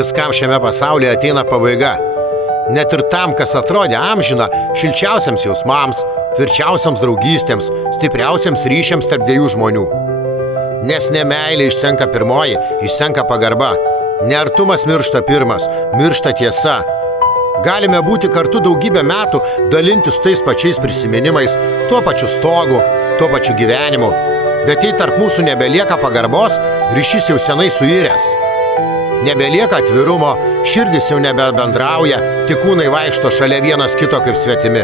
Viskam šiame pasaulyje ateina pabaiga. Net ir tam, kas atrodė amžina, šilčiausiams jausmams, tvirčiausiams draugystėms, stipriausiams ryšiams tarp dviejų žmonių. Nes ne meilė išsenka pirmoji, išsenka pagarba. Ne artumas miršta pirmas, miršta tiesa. Galime būti kartu daugybę metų, dalintis tais pačiais prisiminimais, tuo pačiu stogu, tuo pačiu gyvenimu. Bet jei tarp mūsų nebelieka pagarbos, ryšys jau senai suiręs. Nebelieka atvirumo, širdis jau nebebendrauja, tik kūnai vaikšto šalia vienas kito kaip svetimi.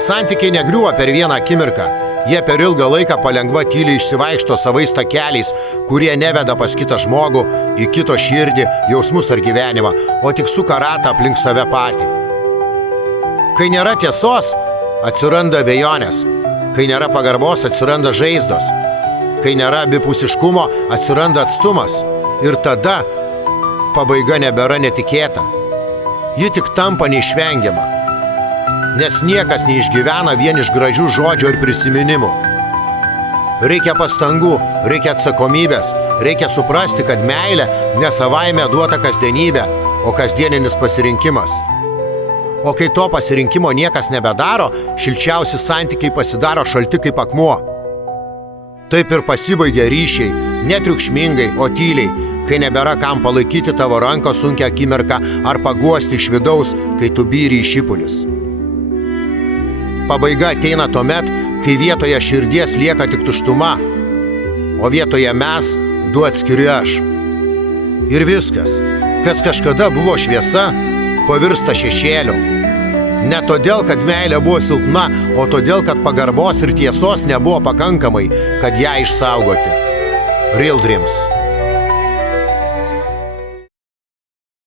Santykiai negriuva per vieną akimirką. Jie per ilgą laiką palengva tyliai išsivaikšto savais takeliais, kurie neveda pas kitą žmogų, į kito širdį, jausmus ar gyvenimą, o tik suka ratą aplink save patį. Kai nėra tiesos, atsiranda abejonės. Kai nėra pagarbos, atsiranda žaizdos. Kai nėra abipusiškumo, atsiranda atstumas. Ir tada pabaiga nebėra netikėta. Ji tik tampa neišvengiama. Nes niekas neišgyvena vien iš gražių žodžių ir prisiminimų. Reikia pastangų, reikia atsakomybės, reikia suprasti, kad meilė ne savaime duota kasdienybė, o kasdieninis pasirinkimas. O kai to pasirinkimo niekas nebedaro, šilčiausi santykiai pasidaro šalti kaip akmuo. Taip ir pasibaigia ryšiai, netriukšmingai, o tyliai, kai nebėra kam palaikyti tavo ranką sunkią akimirką ar paguosti iš vidaus, kai tu byri į šipulius. Pabaiga ateina tuomet, kai vietoje širdies lieka tik tuštuma, o vietoje mes du atskiri aš. Ir viskas, kas kažkada buvo šviesa, pavirsta šešėliu. Ne todėl, kad meilė buvo silpna, o todėl, kad pagarbos ir tiesos nebuvo pakankamai, kad ją išsaugoti. Real Dreams.